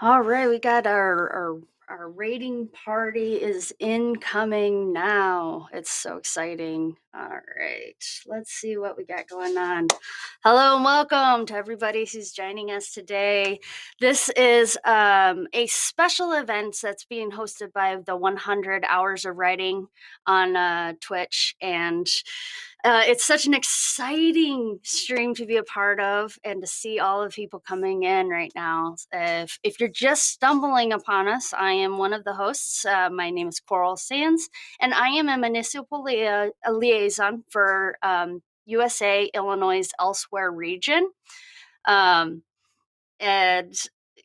All right, we got our rating party is incoming now. It's so exciting. All right, let's see what we got going on. Hello and welcome to everybody who's joining us today. This is a special event that's being hosted by the 100 Hours of Writing on Twitch, and it's such an exciting stream to be a part of and to see all the people coming in right now. If you're just stumbling upon us, I am one of the hosts. My name is Coral Sands, and I am a municipal liaison for USA, Illinois, elsewhere region. Um, and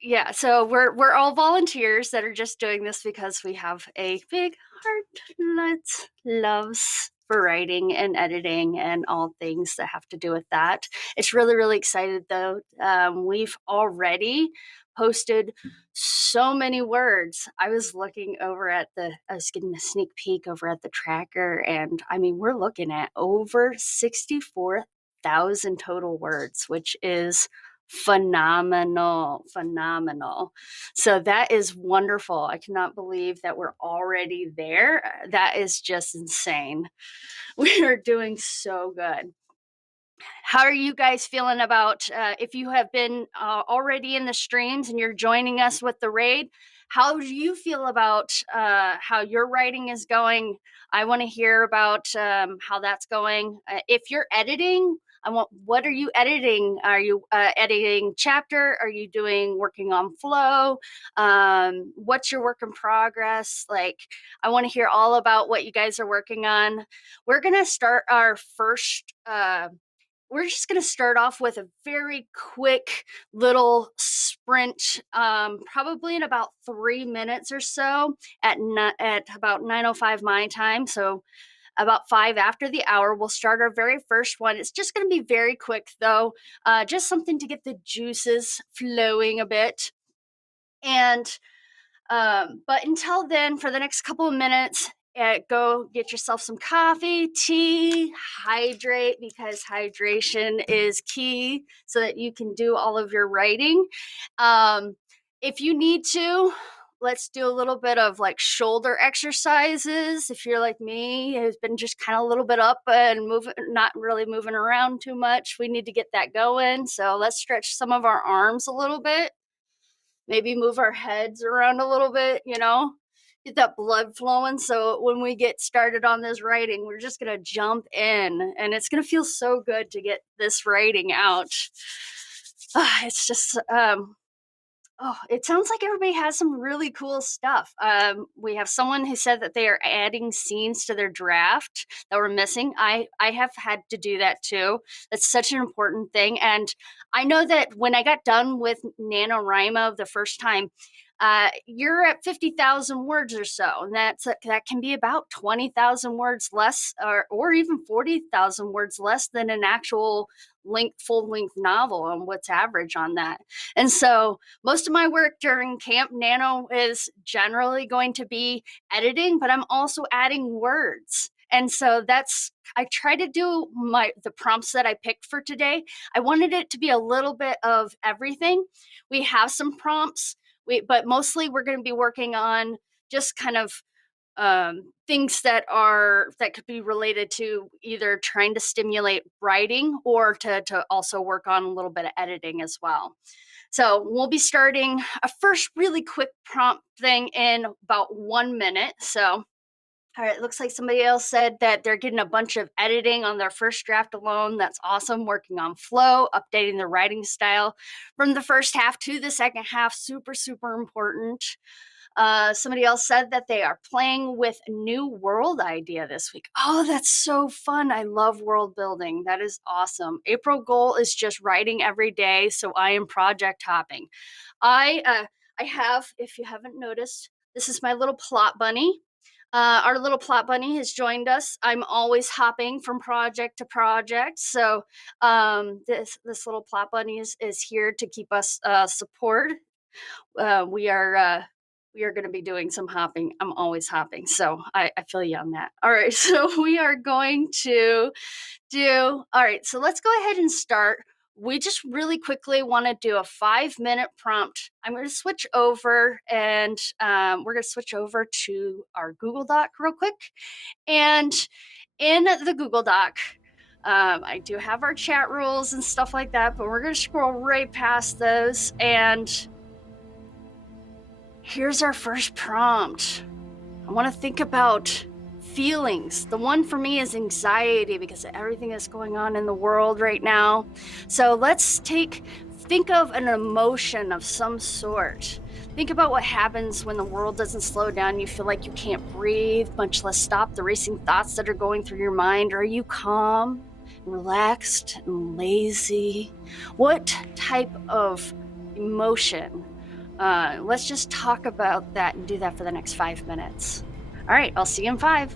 yeah, so we're all volunteers that are just doing this because we have a big heart that loves for writing and editing and all things that have to do with that. It's really excited though. We've already posted so many words. I was looking over at I was getting a sneak peek over at the tracker, and I mean, we're looking at over 64,000 total words, which is phenomenal. So that is wonderful. I cannot believe that we're already there. That is just insane. We are doing so good. How are you guys feeling about if you have been already in the streams and you're joining us with the raid? How do you feel about how your writing is going? I want to hear about how that's going. If you're editing, what are you editing? Are you editing chapter? Are you working on flow? What's your work in progress? Like, I want to hear all about what you guys are working on. We're going to start our first we're just going to start off with a very quick little sprint, probably in about 3 minutes or so at about 9:05 my time. So about 5 after the hour, we'll start our very first one. It's just going to be very quick though, just something to get the juices flowing a bit. And but until then, for the next couple of minutes, go get yourself some coffee, tea, hydrate, because hydration is key so that you can do all of your writing. If you need to, let's do a little bit of like shoulder exercises. If you're like me, who's been just kind of a little bit up and not really moving around too much, we need to get that going. So let's stretch some of our arms a little bit. Maybe move our heads around a little bit, get that blood flowing. So when we get started on this writing, we're just going to jump in, and it's going to feel so good to get this writing out. It's just, it sounds like everybody has some really cool stuff. We have someone who said that they are adding scenes to their draft that were missing. I have had to do that too. That's such an important thing. And I know that when I got done with NaNoWriMo the first time, you're at 50,000 words or so, and that can be about 20,000 words less, or even 40,000 words less than an actual full length novel, and what's average on that. And so most of my work during Camp NaNo is generally going to be editing, but I'm also adding words. And so I try to do the prompts that I picked for today. I wanted it to be a little bit of everything. We have some prompts, but mostly we're going to be working on just kind of things that could be related to either trying to stimulate writing or to also work on a little bit of editing as well. So we'll be starting a first really quick prompt thing in about 1 minute. So, all right, it looks like somebody else said that they're getting a bunch of editing on their first draft alone. That's awesome. Working on flow, updating the writing style from the first half to the second half. Super important. Somebody else said that they are playing with a new world idea this week. Oh, that's so fun. I love world building. That is awesome. April goal is just writing every day, so I am project hopping. I have, if you haven't noticed, this is my little plot bunny. Our little plot bunny has joined us. I'm always hopping from project to project. So this little plot bunny is here to keep us supported. We are going to be doing some hopping. I'm always hopping, so I feel you on that. All right, so we are going to all right, so let's go ahead and start we just really quickly want to do a 5-minute prompt. I'm going to switch over, and we're going to switch over to our Google Doc real quick. And in the Google Doc, I do have our chat rules and stuff like that, but we're going to scroll right past those. And here's our first prompt. I want to think about feelings. The one for me is anxiety, because of everything that's going on in the world right now. So let's think of an emotion of some sort. Think about what happens when the world doesn't slow down. You feel like you can't breathe, much less stop the racing thoughts that are going through your mind. Are you calm, relaxed, and lazy? What type of emotion? Let's just talk about that and do that for the next 5 minutes. All right, I'll see you in 5.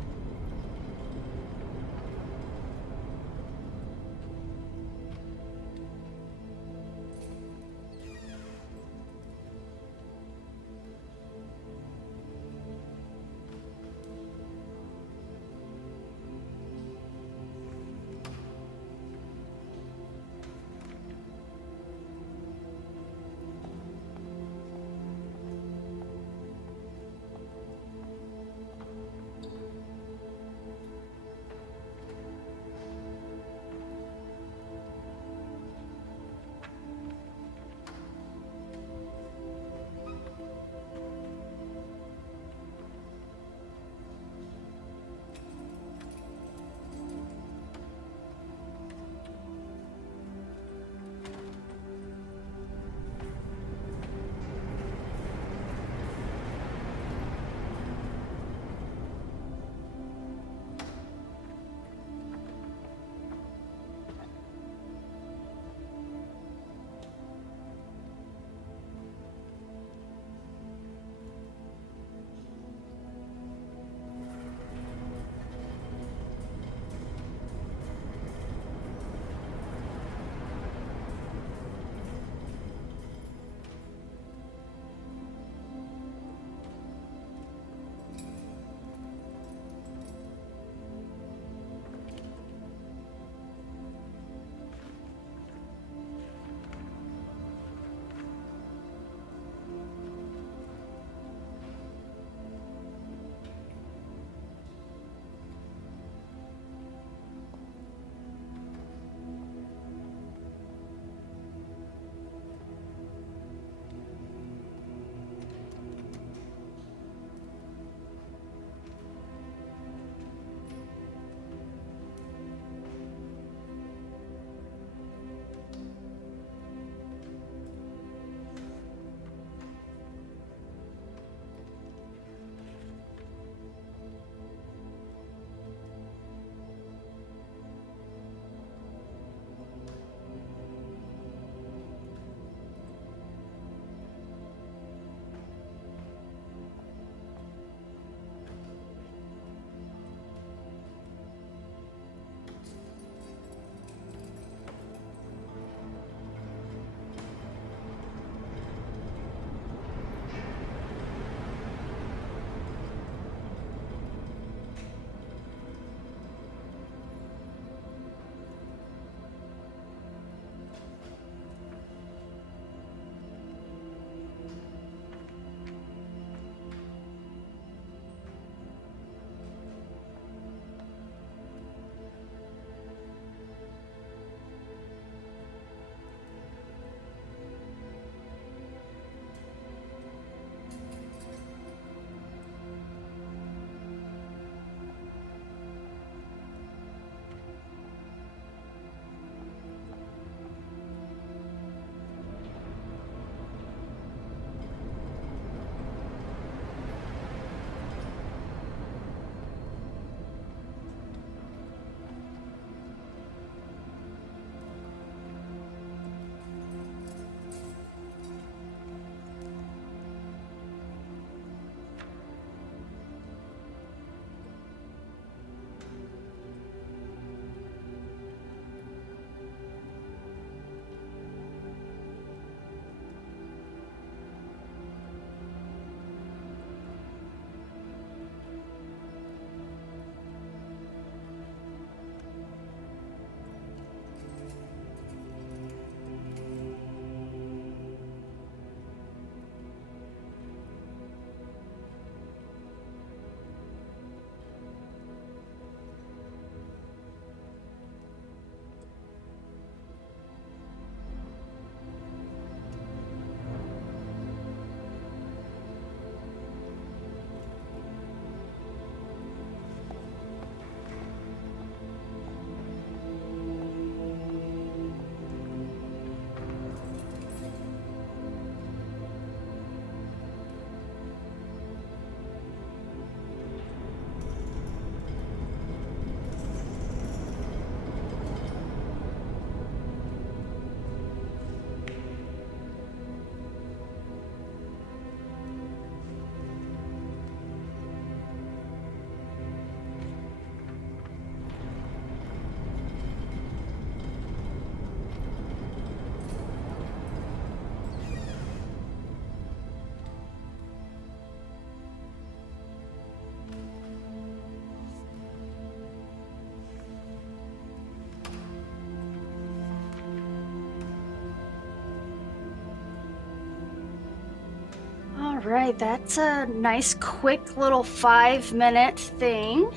right, that's a nice quick little 5-minute thing.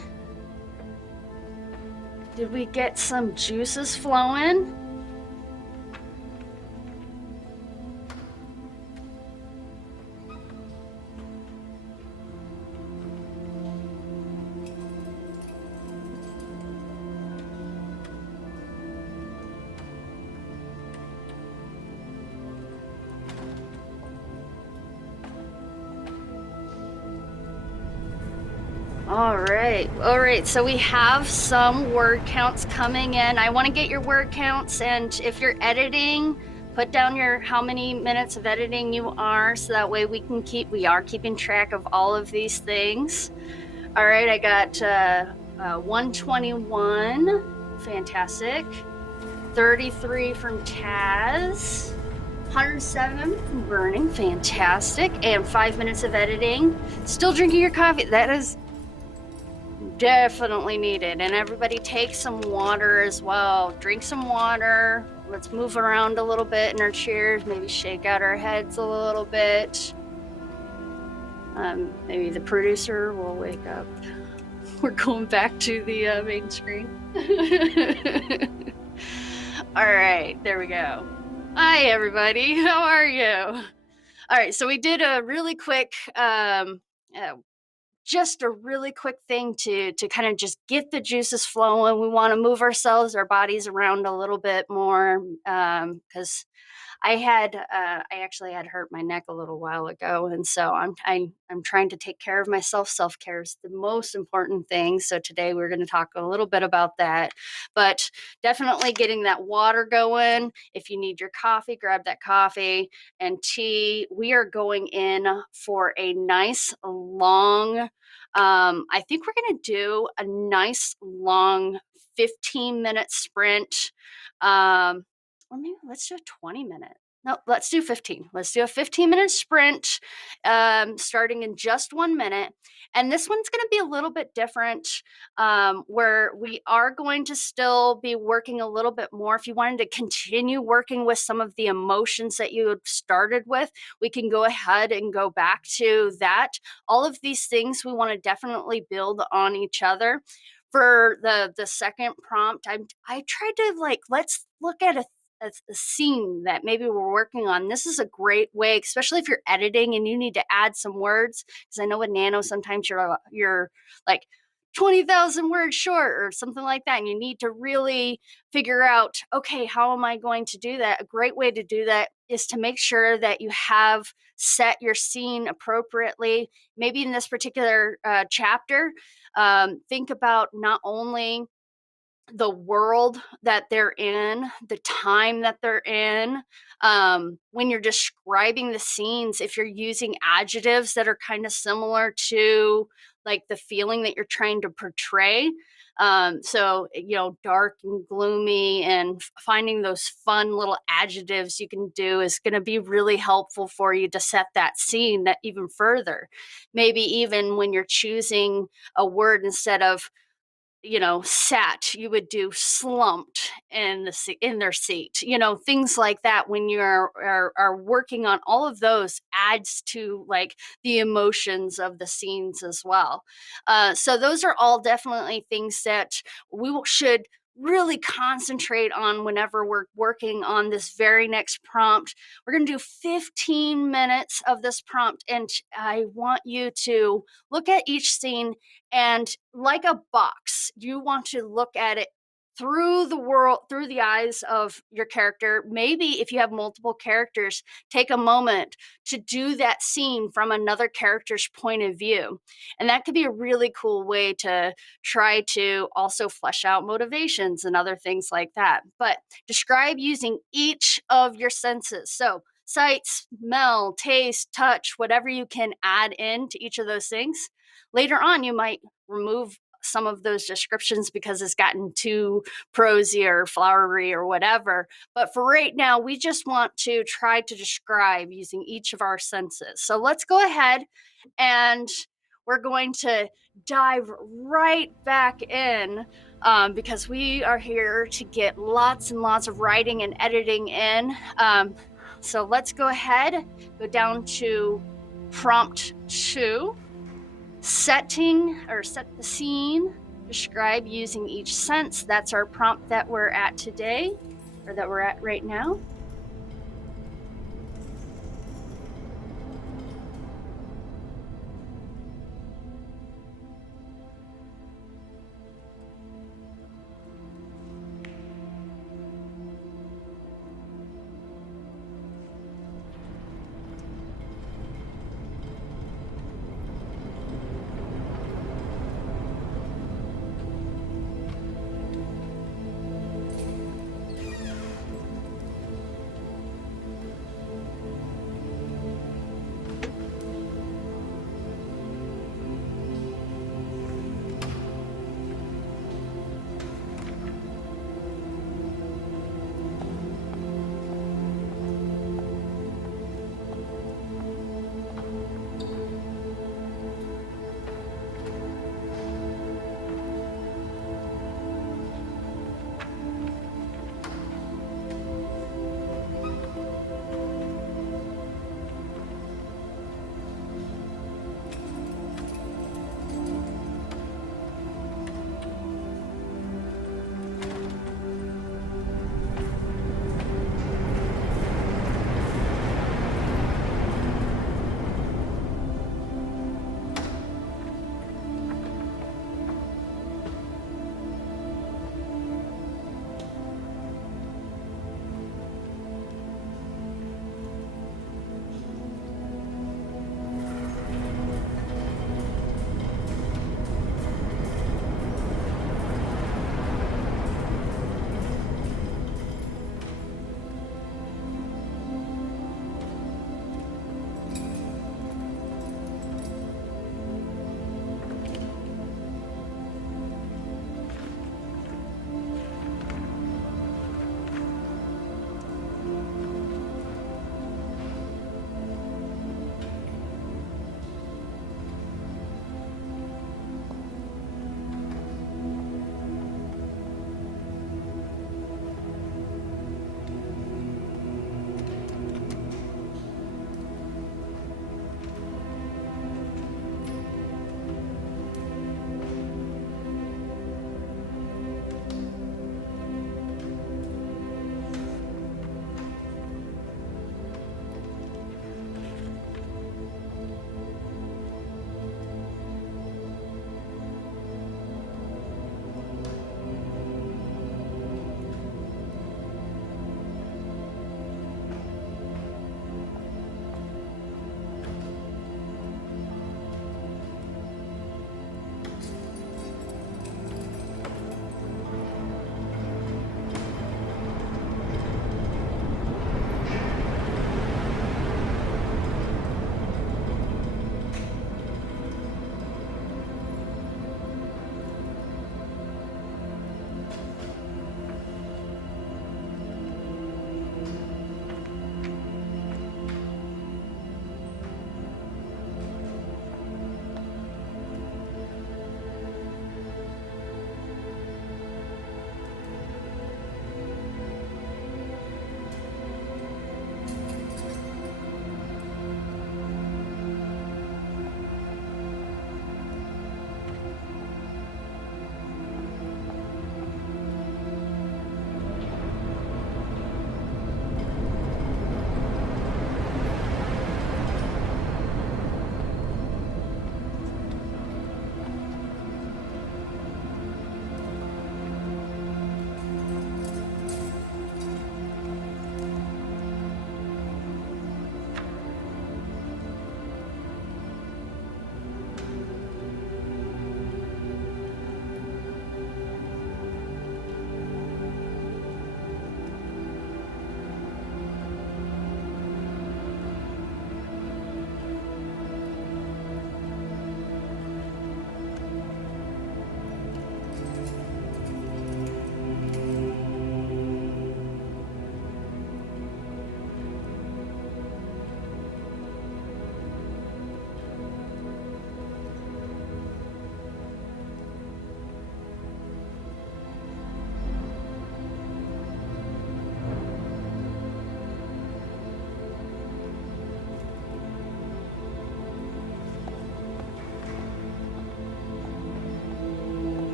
Did we get some juices flowing? All right, so we have some word counts coming in. I want to get your word counts, and if you're editing, put down your how many minutes of editing you are, so that way we are keeping track of all of these things. All right, I got 121, fantastic. 33 from Taz, 107 from Burning, fantastic, and 5 minutes of editing. Still drinking your coffee, that is definitely needed. And everybody take some water as well. Drink some water. Let's move around a little bit in our chairs, maybe shake out our heads a little bit. Maybe the producer will wake up. We're going back to the main screen. All right, there we go. Hi everybody, how are you? All right, so we did a really quick just a really quick thing to kind of just get the juices flowing. We want to move our bodies around a little bit more, because I actually had hurt my neck a little while ago, and so I'm trying to take care of myself. Self-care is the most important thing. So today we're going to talk a little bit about that, but definitely getting that water going. If you need your coffee, grab that coffee and tea. We are going in for a nice long, I think we're going to do a nice long 15-minute sprint. Or maybe let's do a 20-minute. No, let's do 15. Let's do a 15-minute sprint, starting in just 1 minute. And this one's going to be a little bit different, where we are going to still be working a little bit more. If you wanted to continue working with some of the emotions that you had started with, we can go ahead and go back to that. All of these things we want to definitely build on each other. For the second prompt, I tried to let's look at a scene that maybe we're working on. This is a great way, especially if you're editing and you need to add some words, because I know with Nano sometimes you're like 20,000 words short or something like that, and you need to really figure out, okay, how am I going to do that? A great way to do that is to make sure that you have set your scene appropriately. Maybe in this particular chapter, think about not only the world that they're in, the time that they're in. When you're describing the scenes, if you're using adjectives that are kind of similar to like the feeling that you're trying to portray. So, dark and gloomy, and finding those fun little adjectives you can do is going to be really helpful for you to set that scene that even further. Maybe even when you're choosing a word, instead of sat, you would do slumped in their seat. Things like that. When you're are working on all of those, adds to like the emotions of the scenes as well. So those are all definitely things that we should really concentrate on whenever we're working on this very next prompt. We're going to do 15 minutes of this prompt, and I want you to look at each scene, and like a box, you want to look at it through the eyes of your character. Maybe if you have multiple characters, take a moment to do that scene from another character's point of view. And that could be a really cool way to try to also flesh out motivations and other things like that. But describe using each of your senses. So sight, smell, taste, touch, whatever you can add in to each of those things. Later on, you might remove some of those descriptions because it's gotten too prosy or flowery or whatever. But for right now, we just want to try to describe using each of our senses. So let's go ahead, and we're going to dive right back in, because we are here to get lots and lots of writing and editing in. So let's go ahead, go down to Prompt 2, setting or set the scene, describe using each sense. That's our prompt that we're at today, or that we're at right now.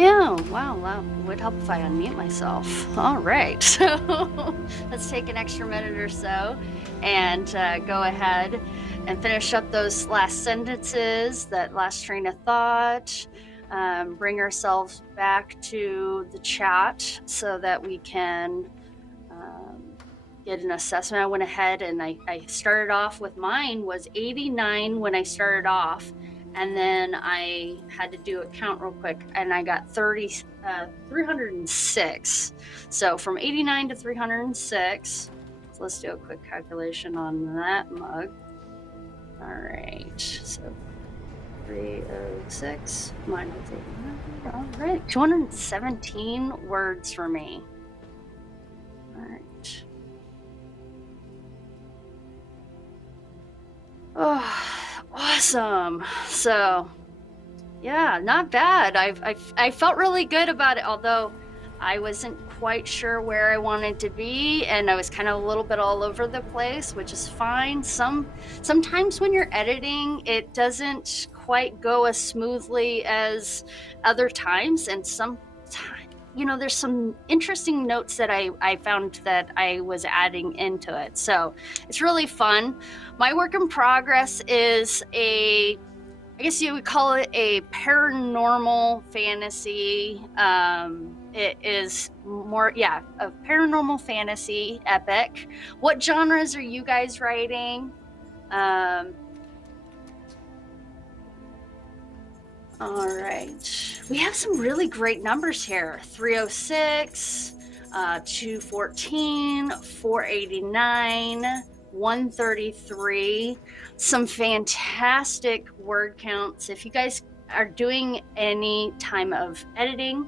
Yeah, wow. It would help if I unmute myself. All right. So let's take an extra minute or so and go ahead and finish up those last sentences, that last train of thought. Bring ourselves back to the chat so that we can get an assessment. I went ahead and I started off with, mine was 89 when I started off. And then I had to do a count real quick, and I got 306. So from 89 to 306. So let's do a quick calculation on that mug. All right, so 306 minus 89. All right, 217 words for me. All right. Oh, awesome. So yeah, not bad. I felt really good about it, although I wasn't quite sure where I wanted to be, and I was kind of a little bit all over the place, which is fine. Sometimes when you're editing, it doesn't quite go as smoothly as other times, and there's some interesting notes that I found that I was adding into it. So it's really fun. My work in progress is I guess you would call it a paranormal fantasy. It is more, a paranormal fantasy epic. What genres are you guys writing? All right. We have some really great numbers here. 306, 214, 489, 133. Some fantastic word counts. If you guys are doing any time of editing,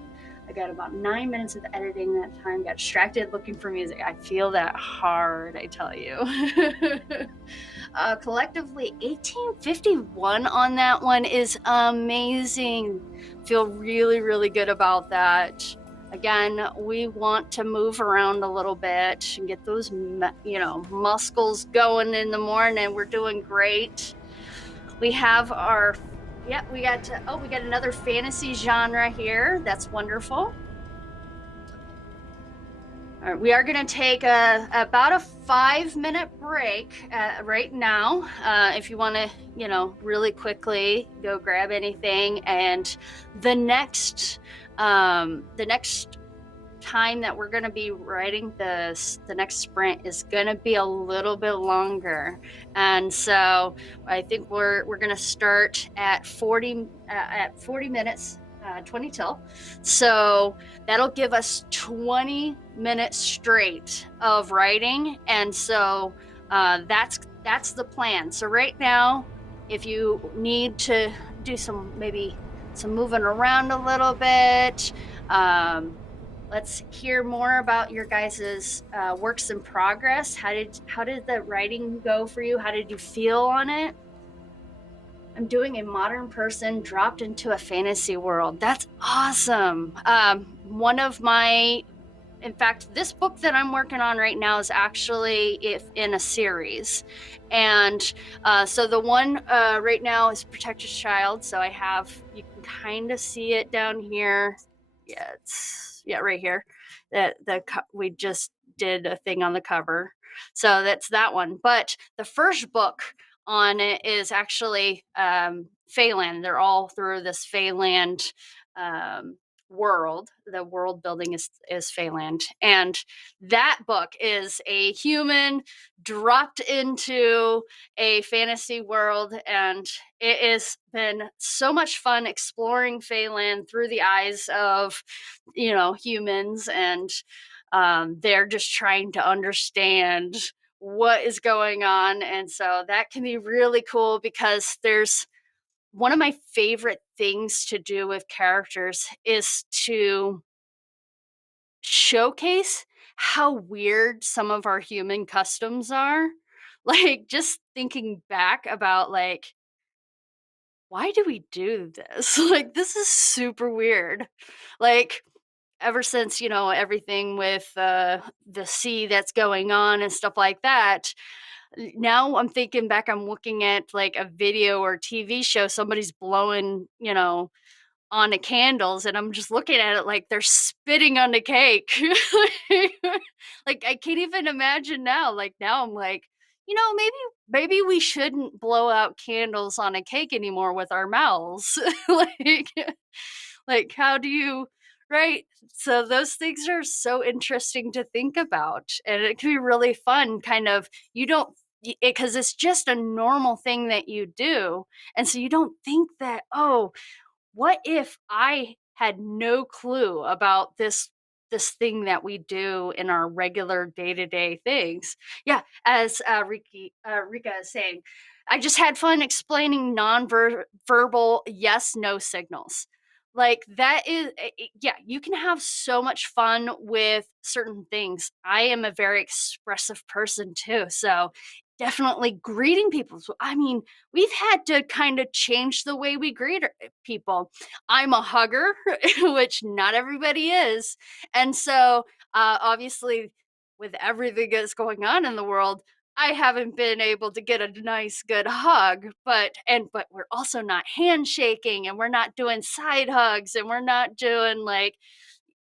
I got about 9 minutes of editing that time. Got distracted looking for music. I feel that hard, I tell you. Collectively 1851 on that one is amazing. Feel really good about that. Again, we want to move around a little bit and get those muscles going in the morning. We're doing great. We have we got another fantasy genre here. That's wonderful. All right, we are going to take about a 5-minute break right now. If you want to, really quickly go grab anything, and the next time that we're going to be writing the next sprint is going to be a little bit longer, and so I think we're going to start at 40 minutes. 20 till. So that'll give us 20 minutes straight of writing. And so that's the plan. So right now, if you need to do some moving around a little bit, let's hear more about your guys' works in progress. How did the writing go for you? How did you feel on it? I'm doing a modern person dropped into a fantasy world. That's awesome. In fact, this book that I'm working on right now is actually in a series. And so the one right now is Protect Your Child. So you can kind of see it down here. Yeah, right here. We just did a thing on the cover. So that's that one. But the first book on it is actually Feyland. They're all through this Feyland world. The world building is Feyland, and that book is a human dropped into a fantasy world, and it has been so much fun exploring Feyland through the eyes of humans, and they're just trying to understand what is going on. And so that can be really cool, because there's one of my favorite things to do with characters is to showcase how weird some of our human customs are. Like, just thinking back about, like, why do we do this? Like, this is super weird. Like, ever since, everything with the sea that's going on and stuff like that, now I'm thinking back, I'm looking at like a video or TV show, somebody's blowing, on the candles, and I'm just looking at it like they're spitting on the cake. Like, I can't even imagine now. Like, now I'm like, maybe we shouldn't blow out candles on a cake anymore with our mouths. Like, how do you, right? So those things are so interesting to think about, and it can be really fun. Kind of, you don't, because it's just a normal thing that you do, and so you don't think that, oh, what if I had no clue about this thing that we do in our regular day-to-day things? Yeah, as Rika is saying, I just had fun explaining non-verbal yes/no signals. Like, that is, yeah, you can have so much fun with certain things. I am a very expressive person too, so definitely greeting people. So, I mean, we've had to kind of change the way we greet people. I'm a hugger, which not everybody is. And so, obviously, with everything that's going on in the world, I haven't been able to get a nice, good hug. But we're also not handshaking, and we're not doing side hugs, and we're not doing, like,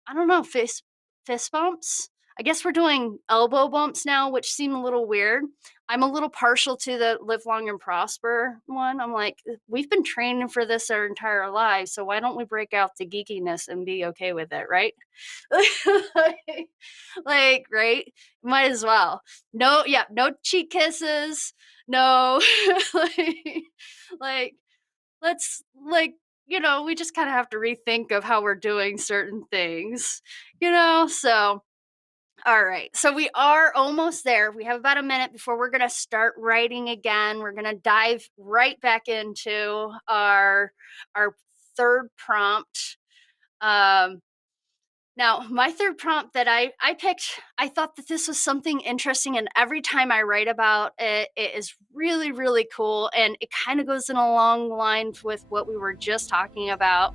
I don't know, fist bumps. I guess we're doing elbow bumps now, which seem a little weird. I'm a little partial to the live long and prosper one. I'm like, we've been training for this our entire lives, so why don't we break out the geekiness and be okay with it, right? Like, right? Might as well. No, yeah, no cheek kisses. No, like, like let's, like, we just kind of have to rethink of how we're doing certain things, so all right, so we are almost there. We have about a minute before we're going to start writing again. We're going to dive right back into our third prompt. Now, my third prompt that I picked, I thought that this was something interesting, and every time I write about it, it is really, really cool, and it kind of goes in a long line with what we were just talking about.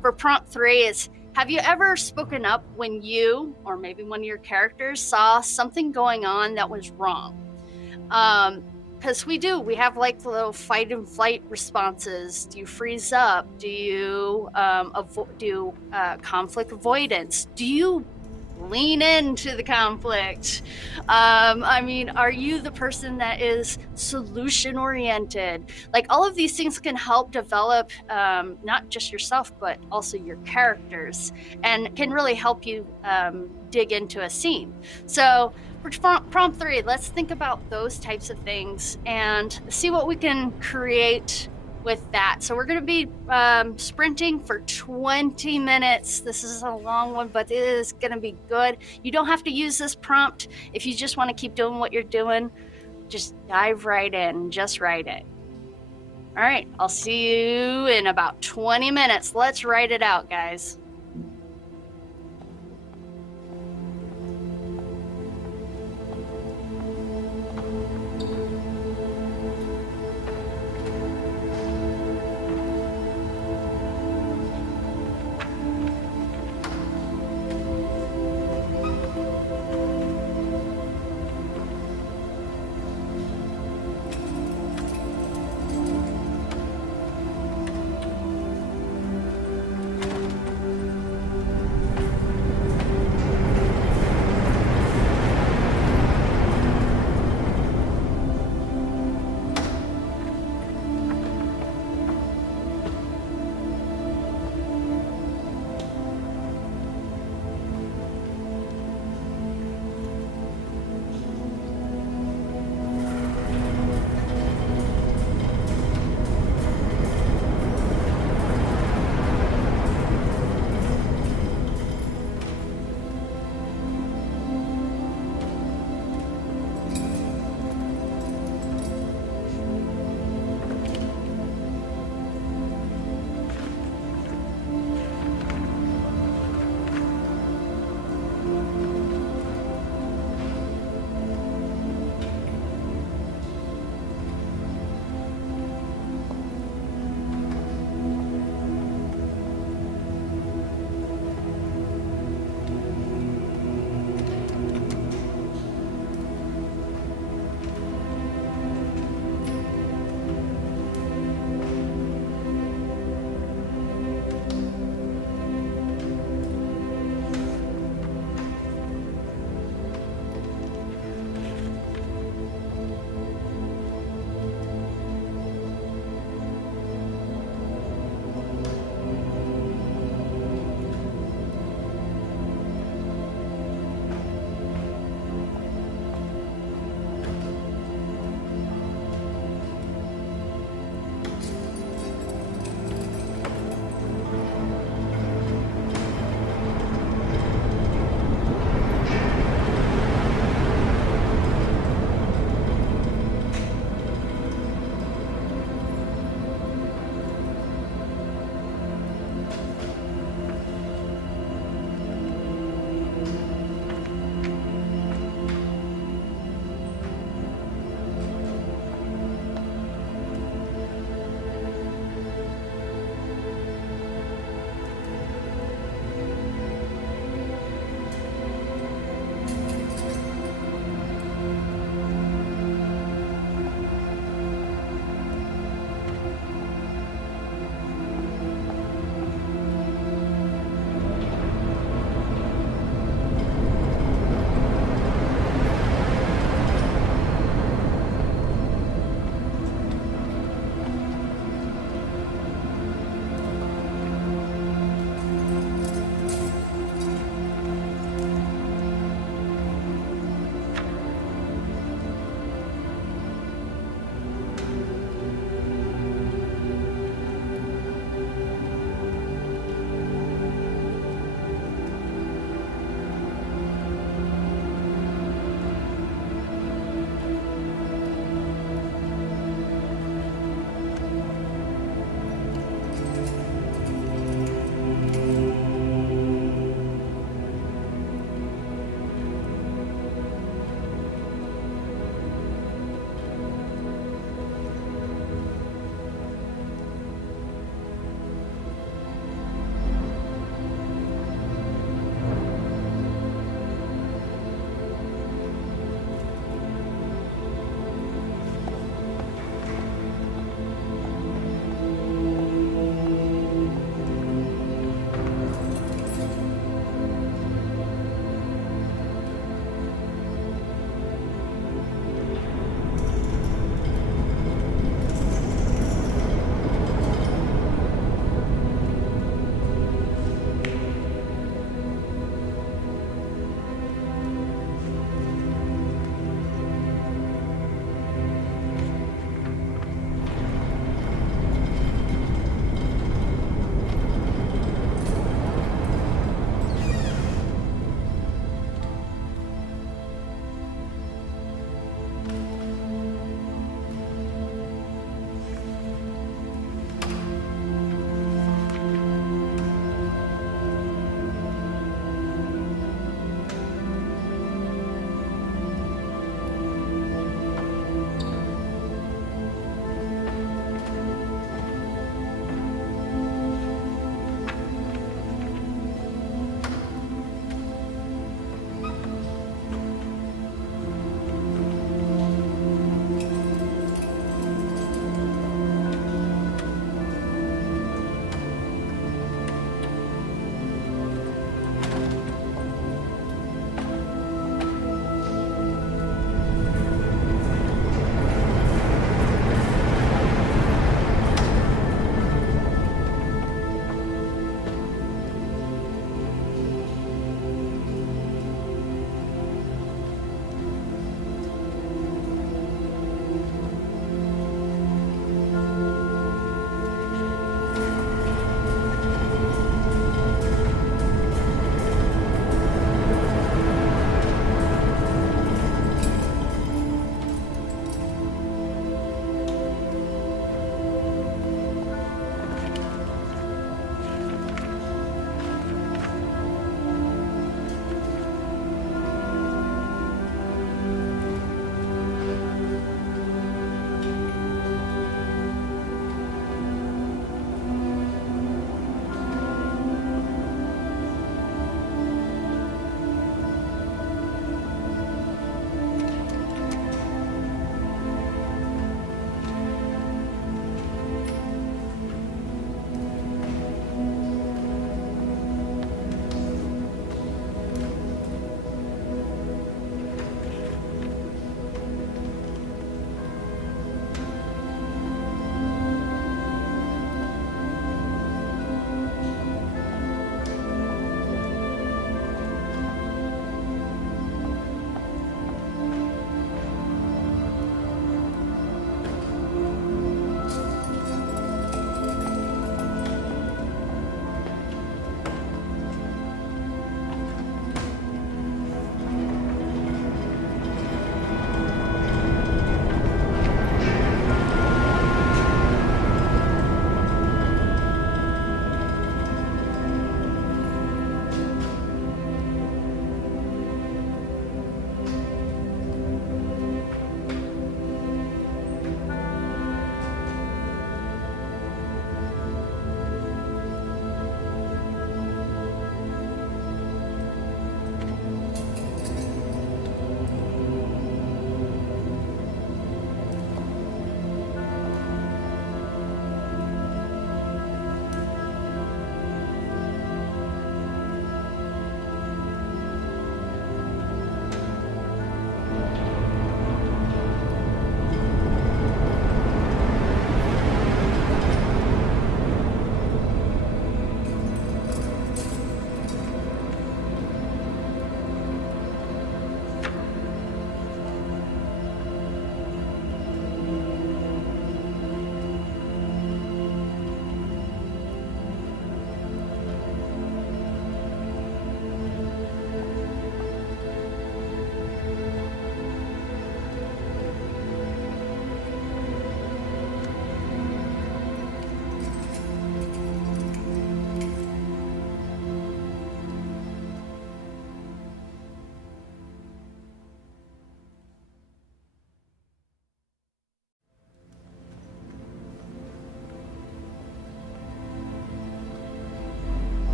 For prompt 3 is, have you ever spoken up when you, or maybe one of your characters, saw something going on that was wrong? Because we have like little fight and flight responses. Do you freeze up? Do you do conflict avoidance? Do you lean into the conflict? I mean, are you the person that is solution oriented? Like, all of these things can help develop not just yourself, but also your characters, and can really help you dig into a scene. So for prompt 3, let's think about those types of things and see what we can create with that. So we're going to be sprinting for 20 minutes. This is a long one, but it is going to be good. You don't have to use this prompt. If you just want to keep doing what you're doing, just dive right in, just write it. All right, I'll see you in about 20 minutes. Let's write it out, guys.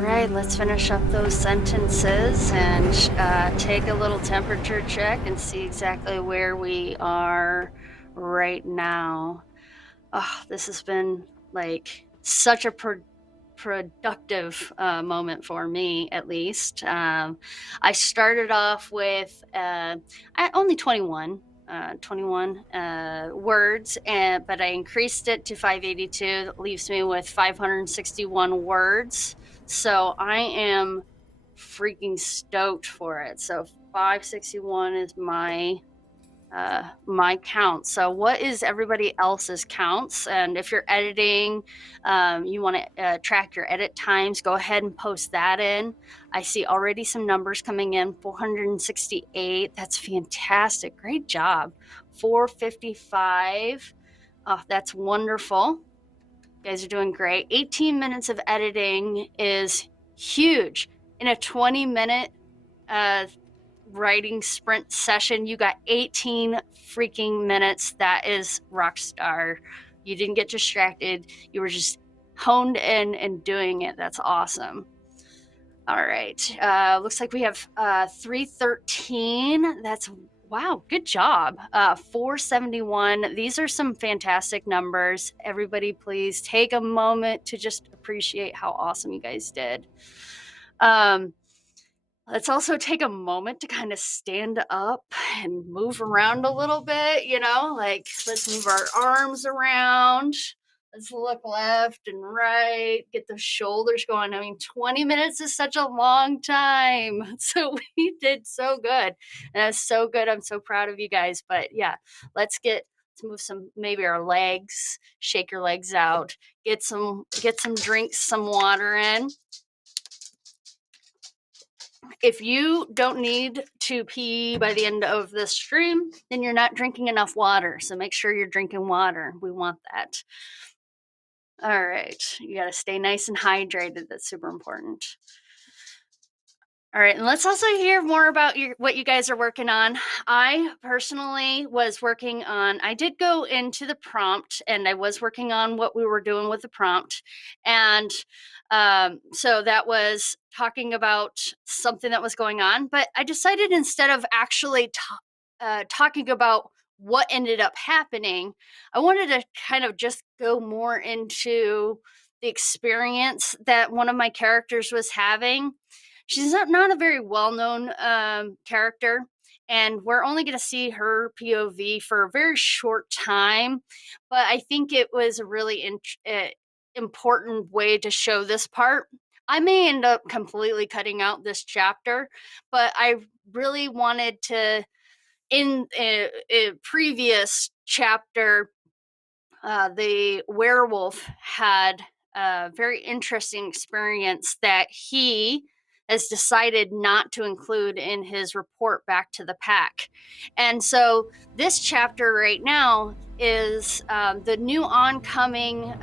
right, let's finish up those sentences and take a little temperature check and see exactly where we are right now. Oh, this has been like such a productive moment for me, at least. I started off with only 21 words, but I increased it to 582. That leaves me with 561 words. So I am freaking stoked for it. So 561 is my count. So what is everybody else's counts? And if you're editing, you want to track your edit times, go ahead and post that in. I see already some numbers coming in. 468, that's fantastic, great job. 455, oh, that's wonderful. You guys are doing great. 18 minutes of editing is huge. In a 20-minute writing sprint session, you got 18 freaking minutes. That is rock star. You didn't get distracted. You were just honed in and doing it. That's awesome. All right. Looks like we have 313. That's wow. Good job. 471. These are some fantastic numbers. Everybody, please take a moment to just appreciate how awesome you guys did. Let's also take a moment to kind of stand up and move around a little bit, like let's move our arms around. Let's look left and right, get the shoulders going. I mean, 20 minutes is such a long time. So we did so good. And that's so good. I'm so proud of you guys. But yeah, let's move maybe our legs, shake your legs out, get some drinks, some water in. If you don't need to pee by the end of this stream, then you're not drinking enough water. So make sure you're drinking water. We want that. All right. You got to stay nice and hydrated. That's super important. All right. And let's also hear more about what you guys are working on. I personally was working on, I did go into the prompt and I was working on what we were doing with the prompt. And so that was talking about something that was going on. But I decided instead of actually talking about what ended up happening, I wanted to kind of just go more into the experience that one of my characters was having. She's not a very well-known character, and we're only going to see her POV for a very short time, but I think it was a really important way to show this part. I may end up completely cutting out this chapter, but I really wanted to, in a previous chapter, the werewolf had a very interesting experience that he has decided not to include in his report back to the pack. And so this chapter right now is the new oncoming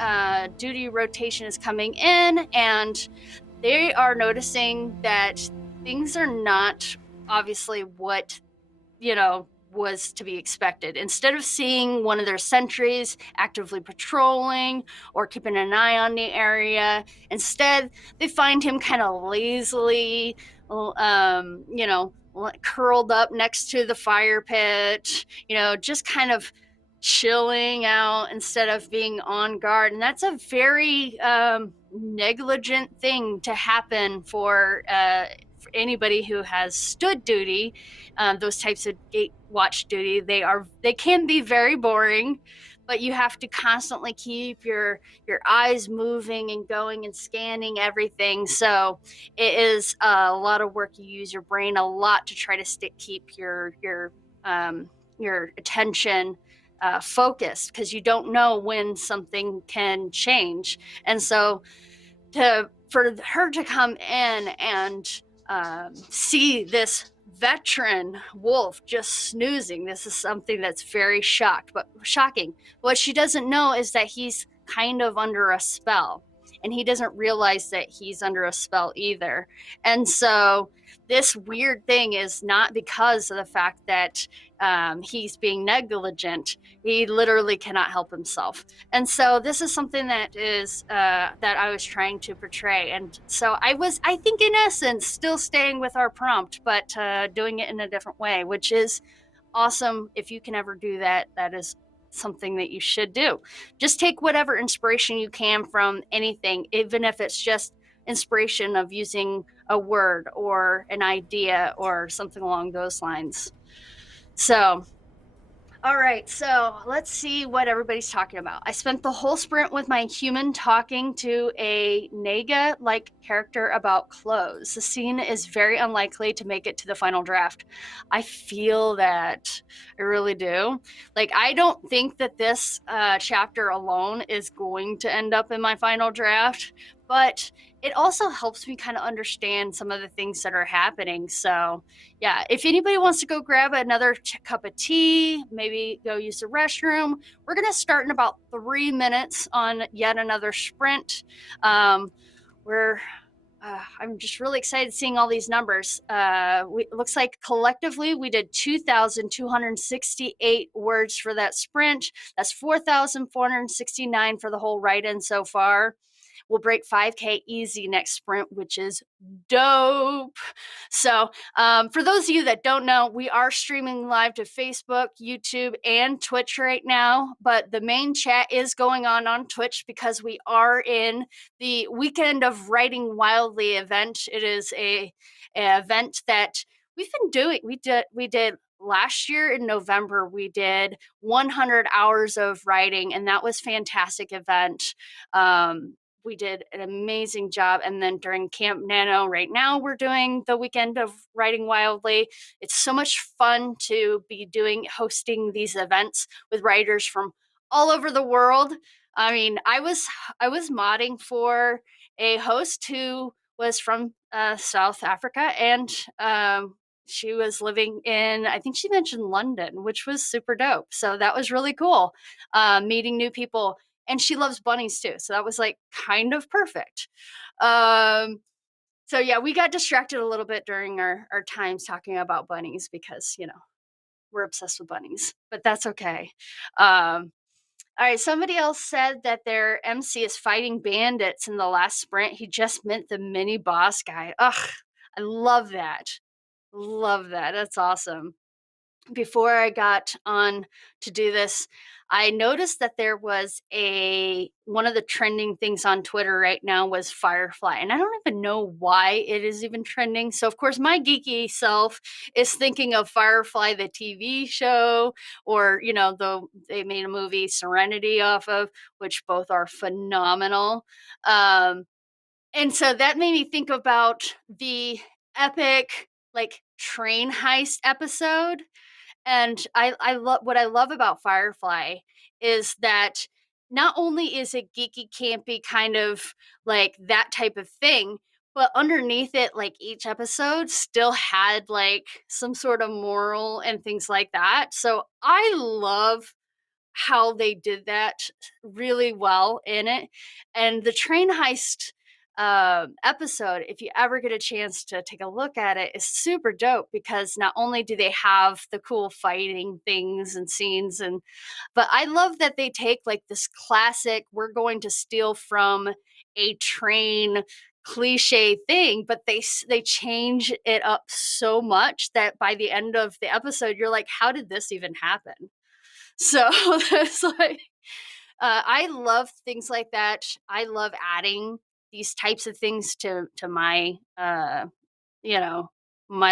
duty rotation is coming in, and they are noticing that things are not obviously what, was to be expected. Instead of seeing one of their sentries actively patrolling or keeping an eye on the area, instead they find him kind of lazily, curled up next to the fire pit, just kind of chilling out instead of being on guard. And that's a very negligent thing to happen for anybody who has stood duty. Those types of gate watch duty, they can be very boring, but you have to constantly keep your eyes moving and going and scanning everything. So it is a lot of work. You use your brain a lot to try to keep your attention focused, because you don't know when something can change. And so for her to come in and see this veteran wolf just snoozing, this is something that's very shocking. What she doesn't know is that he's kind of under a spell. and he doesn't realize that he's under a spell either. And so this weird thing is not because of the fact that he's being negligent. He literally cannot help himself. And so this is something that is that I was trying to portray. And so I think in essence, still staying with our prompt, but doing it in a different way, which is awesome. If you can ever do that, that is something that you should do. Just take whatever inspiration you can from anything, even if it's just inspiration of using a word or an idea or something along those lines. So, all right, so let's see what everybody's talking about. I spent the whole sprint with my human talking to a Naga-like character about clothes. The scene is very unlikely to make it to the final draft. I feel that. I really do. Like, I don't think that this chapter alone is going to end up in my final draft, but it also helps me kind of understand some of the things that are happening. So, yeah, if anybody wants to go grab another cup of tea, maybe go use the restroom, we're going to start in about 3 minutes on yet another sprint. I'm just really excited seeing all these numbers. It looks like collectively we did 2,268 words for that sprint. That's 4,469 for the whole write-in so far. We'll break 5K easy next sprint, which is dope. So for those of you that don't know, we are streaming live to Facebook, YouTube, and Twitch right now. But the main chat is going on Twitch because we are in the Weekend of Writing Wildly event. It is a event that we've been doing. We did last year in November. We did 100 hours of writing, and that was a fantastic event. We did an amazing job. And then during Camp NaNo right now, we're doing the Weekend of Writing Wildly. It's so much fun to be hosting these events with writers from all over the world. I mean, I was modding for a host who was from South Africa, and she was living in, I think she mentioned London, which was super dope. So that was really cool, meeting new people. And she loves bunnies too. So that was like kind of perfect. So yeah, we got distracted a little bit during our times talking about bunnies because, we're obsessed with bunnies, but that's okay. All right, somebody else said that their MC is fighting bandits in the last sprint. He just meant the mini boss guy. Ugh, I love that. Love that. That's awesome. Before I got on to do this, I noticed that there was one of the trending things on Twitter right now was Firefly, and I don't even know why it is even trending. So of course my geeky self is thinking of Firefly, the TV show, or they made a movie Serenity off of, which both are phenomenal. And so that made me think about the epic train heist episode. And I love what I love about Firefly is that not only is it geeky, campy, kind of like that type of thing, but underneath it, like each episode still had like some sort of moral and things like that. So I love how they did that really well in it. And the train heist episode, if you ever get a chance to take a look at it, is super dope because not only do they have the cool fighting things and scenes, but I love that they take like this classic, we're going to steal from a train cliche thing, but they change it up so much that by the end of the episode, you're like, how did this even happen? So it's like, I love things like that. I love adding these types of things to my, my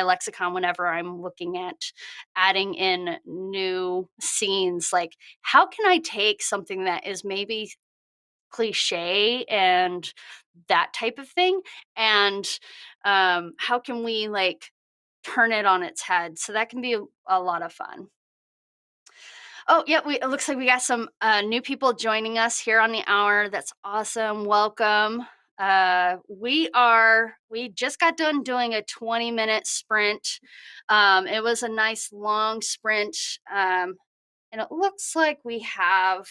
lexicon whenever I'm looking at adding in new scenes. Like, how can I take something that is maybe cliche and that type of thing, and how can we like turn it on its head? So that can be a lot of fun. Oh, yeah, it looks like we got some new people joining us here on the hour. That's awesome. Welcome. We just got done doing a 20-minute sprint. It was a nice long sprint. And it looks like we have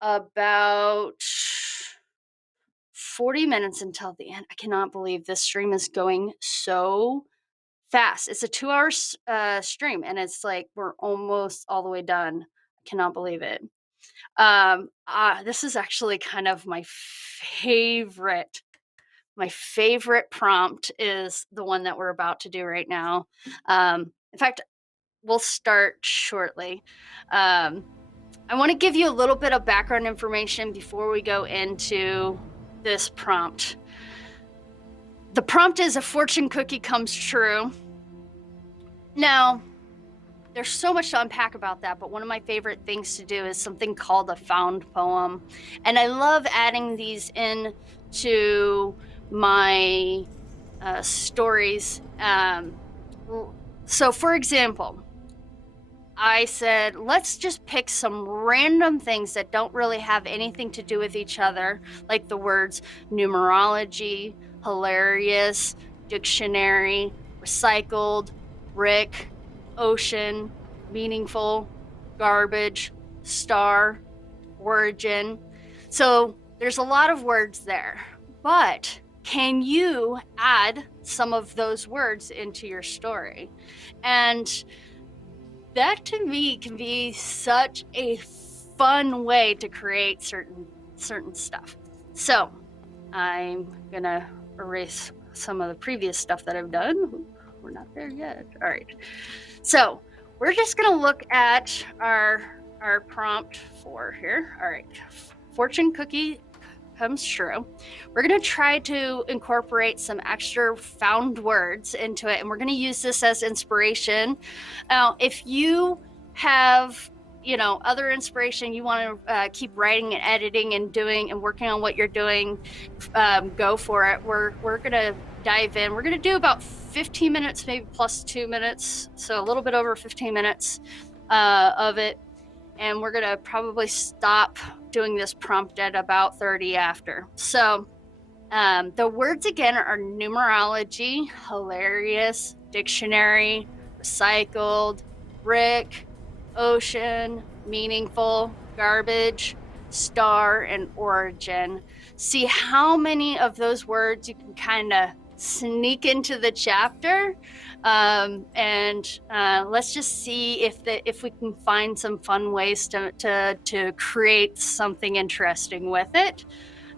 about 40 minutes until the end. I cannot believe this stream is going so fast. It's a 2-hour stream, and it's like we're almost all the way done. I cannot believe it. This is actually kind of my favorite. My favorite prompt is the one that we're about to do right now. In fact, we'll start shortly. I want to give you a little bit of background information before we go into this prompt. The prompt is a fortune cookie comes true. Now, there's so much to unpack about that, but one of my favorite things to do is something called a found poem. And I love adding these in to my stories. So for example, I said, let's just pick some random things that don't really have anything to do with each other, like the words numerology, hilarious, dictionary, recycled, brick, ocean, meaningful, garbage, star, origin. So there's a lot of words there, but can you add some of those words into your story? And that to me can be such a fun way to create certain stuff. So I'm gonna erase some of the previous stuff that I've done. We're not there yet. All right. So we're just gonna look at our prompt for here. All right. Fortune cookie comes true. We're going to try to incorporate some extra found words into it, and we're going to use this as inspiration. If you have, other inspiration, you want to keep writing and editing and doing and working on what you're doing, go for it. We're going to dive in. We're going to do about 15 minutes, maybe plus 2 minutes, so a little bit over 15 minutes of it. And we're going to probably stop doing this prompt at about 30 after. So the words again are numerology, hilarious, dictionary, recycled, brick, ocean, meaningful, garbage, star, and origin. See how many of those words you can kind of sneak into the chapter, and let's just see if we can find some fun ways to create something interesting with it.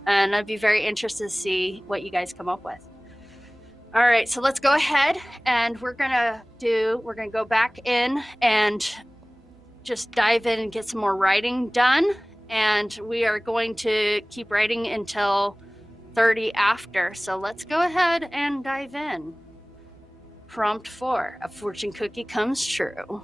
And I'd be very interested to see what you guys come up with. All right, so let's go ahead, and we're gonna go back in and just dive in and get some more writing done. And we are going to keep writing until 30 after. So let's go ahead and dive in. Prompt 4, a fortune cookie comes true.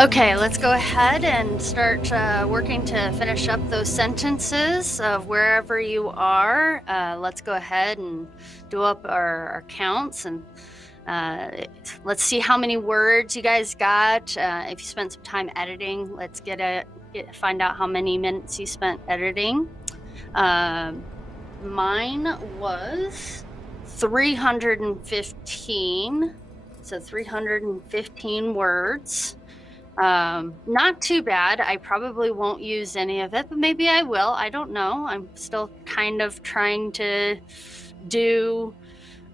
Okay, let's go ahead and start working to finish up those sentences of wherever you are. Let's go ahead and do up our counts, and let's see how many words you guys got. If you spent some time editing, let's find out how many minutes you spent editing. Mine was 315, so 315 words. Not too bad. I probably won't use any of it, but maybe I will. I don't know. I'm still kind of trying to do,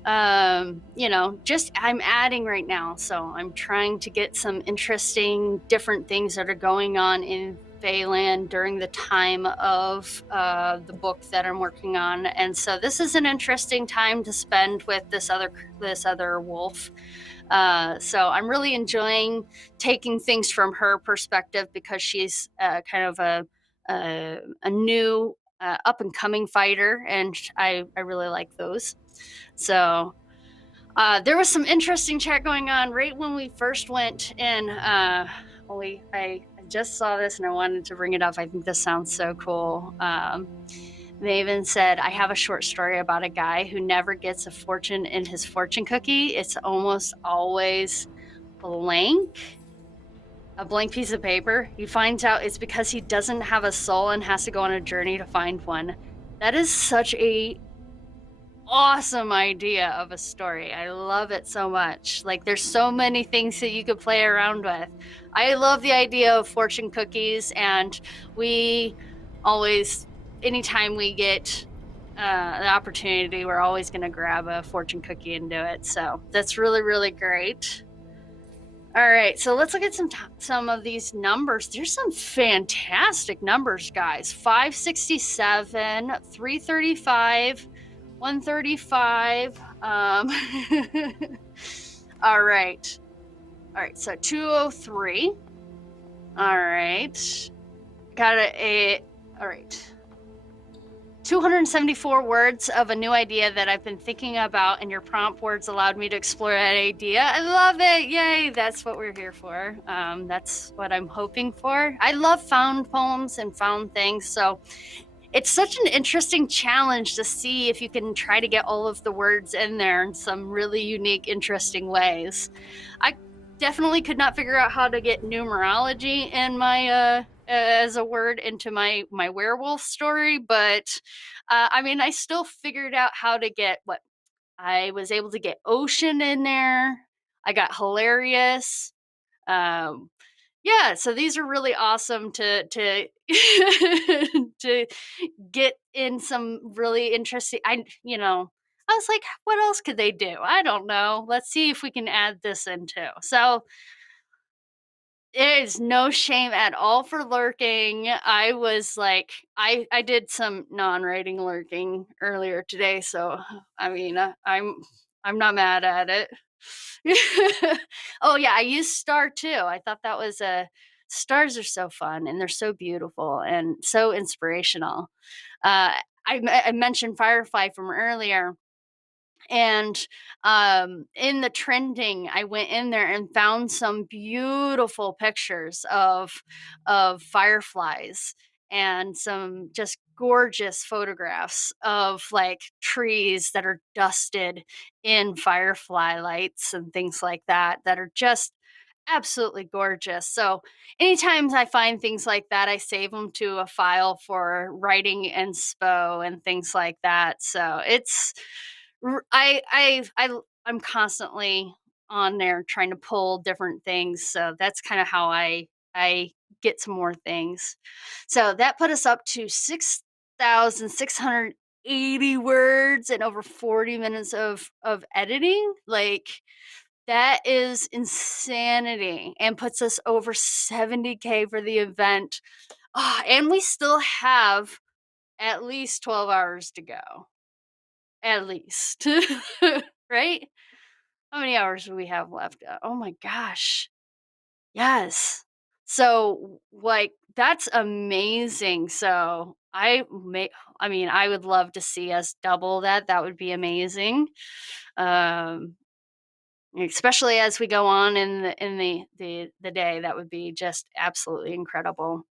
just I'm adding right now. So I'm trying to get some interesting, different things that are going on in Feyland during the time of the book that I'm working on. And so this is an interesting time to spend with this other wolf. So I'm really enjoying taking things from her perspective, because she's kind of a new up and coming fighter, and I really like those. So there was some interesting chat going on right when we first went in. I just saw this and I wanted to bring it up. I think this sounds so cool. Maven said, I have a short story about a guy who never gets a fortune in his fortune cookie. It's almost always blank, a blank piece of paper. He finds out it's because he doesn't have a soul and has to go on a journey to find one. That is such a awesome idea of a story. I love it so much. Like, there's so many things that you could play around with. I love the idea of fortune cookies, and we always, anytime we get the opportunity, we're always going to grab a fortune cookie and do it. So that's really, really great. All right, so let's look at some of these numbers. There's some fantastic numbers, guys. 567, 335, 135. All right. So 203. All right. Got all right. 274 words of a new idea that I've been thinking about, and your prompt words allowed me to explore that idea. I love it. Yay. That's what we're here for. That's what I'm hoping for. I love found poems and found things. So it's such an interesting challenge to see if you can try to get all of the words in there in some really unique, interesting ways. I definitely could not figure out how to get numerology in my as a word into my werewolf story, but I still figured out how to get what I was able to get. Ocean in there. I got hilarious. Yeah, so these are really awesome to to get in some really interesting. I was like, what else could they do? I don't know. Let's see if we can add this in too. So there is no shame at all for lurking. I was like, I did some non-writing lurking earlier today, so I'm not mad at it. Oh yeah, I used star too. I thought that was stars are so fun, and they're so beautiful and so inspirational. I mentioned Firefly from earlier. And in the trending, I went in there and found some beautiful pictures of fireflies, and some just gorgeous photographs of like trees that are dusted in firefly lights and things like that are just absolutely gorgeous. So anytime I find things like that, I save them to a file for writing inspo and things like that. So it's I'm constantly on there trying to pull different things. So that's kind of how I get some more things. So that put us up to 6,680 words and over 40 minutes of editing. Like, that is insanity, and puts us over 70K for the event. And we still have at least 12 hours to go. At least. Right? How many hours do we have left? Oh my gosh. Yes. So, like, that's amazing. So, I would love to see us double that. That would be amazing. Um especially as we go on in the day. That would be just absolutely incredible.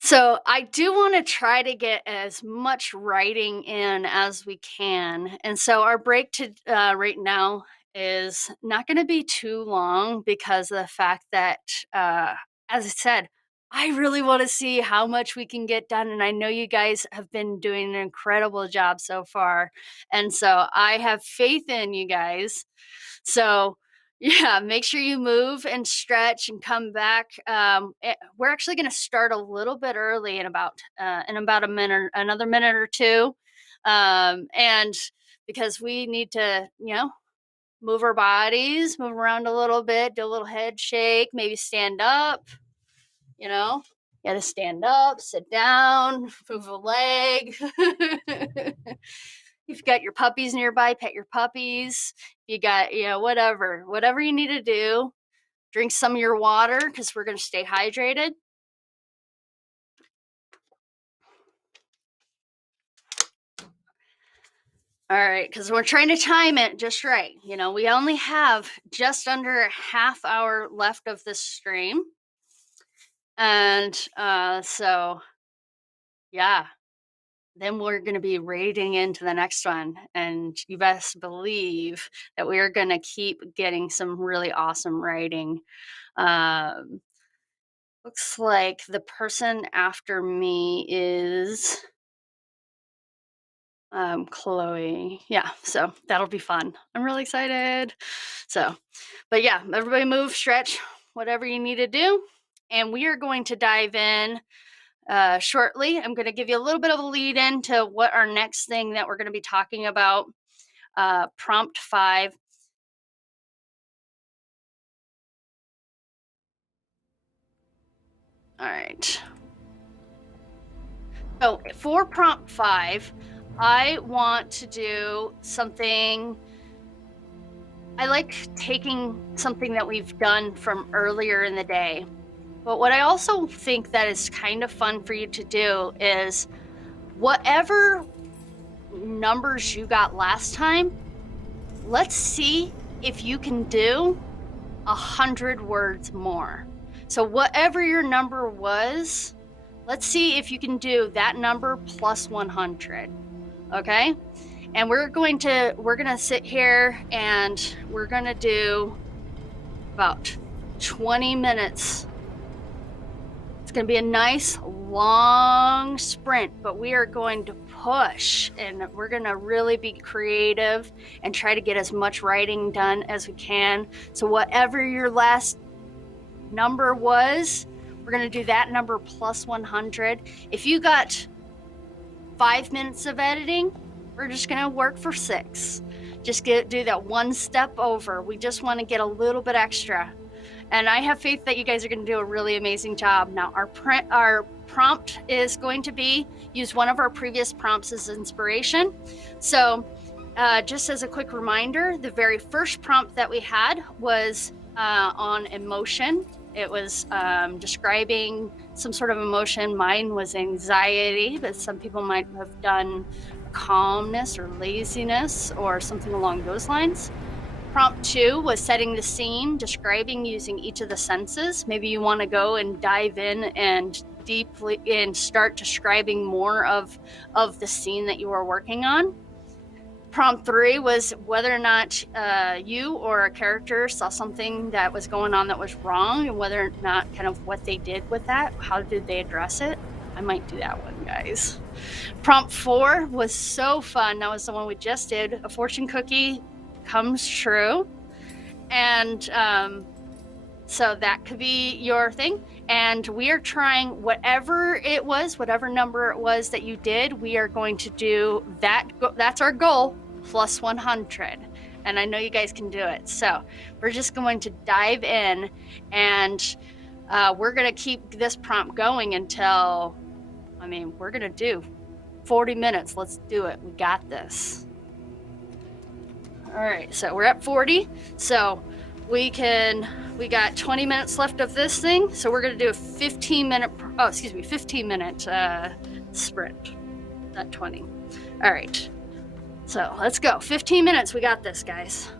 So I do want to try to get as much writing in as we can. And so our break to right now is not going to be too long because of the fact that, as I said, I really want to see how much we can get done. And I know you guys have been doing an incredible job so far. And so I have faith in you guys. So yeah, make sure you move and stretch and come back. We're actually going to start a little bit early in about a minute, another minute or two, and because we need to, move our bodies, move around a little bit, do a little head shake, maybe stand up. You got to stand up, sit down, move a leg. If you got your puppies nearby, pet your puppies. You got, whatever you need to do. Drink some of your water because we're going to stay hydrated. All right, because we're trying to time it just right. We only have just under a half hour left of this stream. And so, yeah. Then we're going to be raiding into the next one. And you best believe that we are going to keep getting some really awesome writing. Looks like the person after me is Chloe. Yeah, so that'll be fun. I'm really excited. So, but yeah, everybody move, stretch, whatever you need to do. And we are going to dive in shortly. I'm going to give you a little bit of a lead in to what our next thing that we're going to be talking about. Prompt 5. All right. So for prompt 5, I want to do something. I like taking something that we've done from earlier in the day. But what I also think that is kind of fun for you to do is whatever numbers you got last time, let's see if you can do 100 words more. So whatever your number was, let's see if you can do that number plus 100. Okay? And we're going to sit here and we're going to do about 20 minutes. It's going to be a nice long sprint, but we are going to push and we're going to really be creative and try to get as much writing done as we can. So whatever your last number was, we're going to do that number plus 100. If you got 5 minutes of editing, we're just going to work for 6. Just do that one step over. We just want to get a little bit extra. And I have faith that you guys are going to do a really amazing job. Now, our prompt is going to be use one of our previous prompts as inspiration. So just as a quick reminder, the very first prompt that we had was on emotion. It was describing some sort of emotion. Mine was anxiety, but some people might have done calmness or laziness or something along those lines. Prompt 2 was setting the scene, describing using each of the senses. Maybe you want to go and dive in and deeply and start describing more of the scene that you are working on. Prompt 3 was whether or not you or a character saw something that was going on that was wrong, and whether or not kind of what they did with that. How did they address it? I might do that one, guys. Prompt 4 was so fun. That was the one we just did. A fortune cookie comes true. And so that could be your thing. And we are trying whatever it was, whatever number it was that you did, we are going to do that. That's our goal, plus 100. And I know you guys can do it. So we're just going to dive in and we're going to keep this prompt going until, we're going to do 40 minutes. Let's do it. We got this. All right, so we're at 40. So we got 20 minutes left of this thing. So we're going to do a 15 minute sprint, not 20. All right. So let's go. 15 minutes. We got this, guys.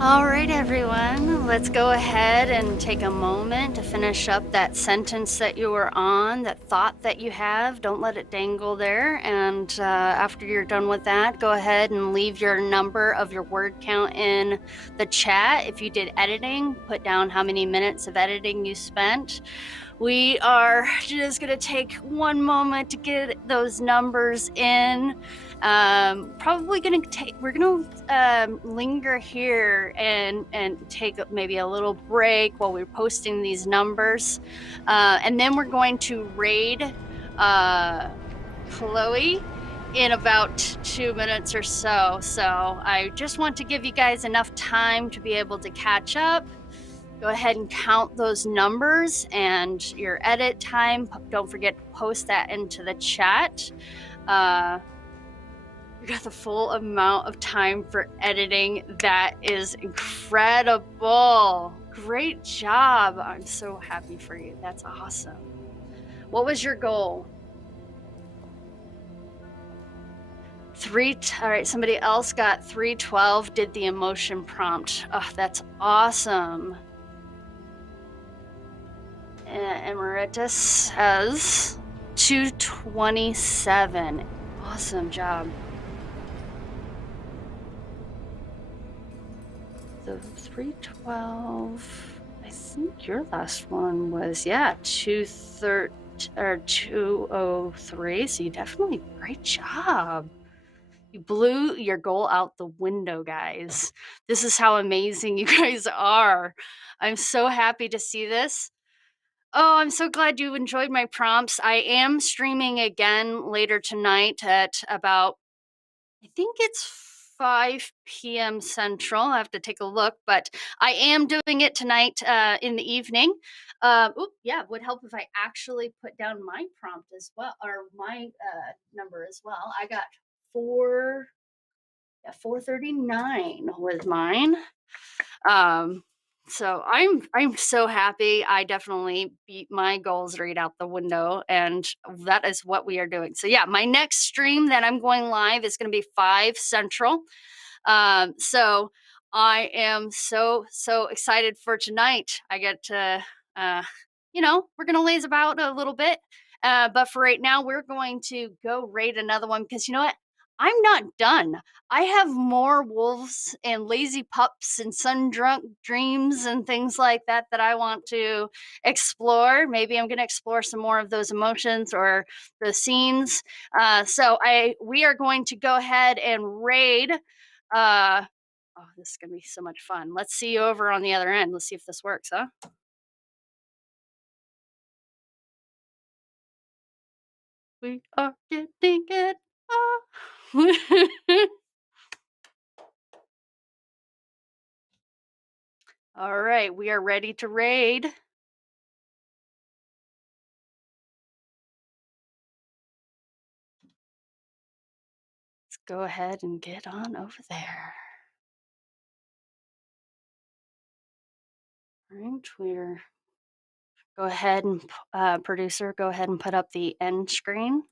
All right, everyone, let's go ahead and take a moment to finish up that sentence that you were on, that thought that you have. Don't let it dangle there. And after you're done with that, go ahead and leave your number of your word count in the chat. If you did editing, put down how many minutes of editing you spent. We are just going to take one moment to get those numbers in. Probably going to take, we're going to linger here and take maybe a little break while we're posting these numbers. And then we're going to raid Chloe in about 2 minutes or so. So I just want to give you guys enough time to be able to catch up. Go ahead and count those numbers and your edit time. Don't forget to post that into the chat. You got the full amount of time for editing. That is incredible. Great job. I'm so happy for you. That's awesome. What was your goal? All right, somebody else got 312, did the emotion prompt. Oh, that's awesome. Emeritus says 227. Awesome job. So 312. I think your last one was 203. So you definitely great job. You blew your goal out the window, guys. This is how amazing you guys are. I'm so happy to see this. Oh, I'm so glad you enjoyed my prompts. I am streaming again later tonight at about, I think it's 5 p.m. Central. I have to take a look, but I am doing it tonight in the evening. Would help if I actually put down my prompt as well, or my number as well. I got 439 with mine. So I'm so happy. I definitely beat my goals right out the window, and that is what we are doing. So yeah, my next stream that I'm going live is going to be 5 Central. So I am so excited for tonight. I get to, we're going to laze about a little bit. But for right now, we're going to go raid another one because you know what? I'm not done. I have more wolves and lazy pups and sun drunk dreams and things like that that I want to explore. Maybe I'm going to explore some more of those emotions or the scenes. We are going to go ahead and raid. This is going to be so much fun. Let's see you over on the other end. Let's see if this works, huh? We are getting it. All right, we are ready to raid. Let's go ahead and get on over there. All right, Twitter. Go ahead and producer, go ahead and put up the end screen.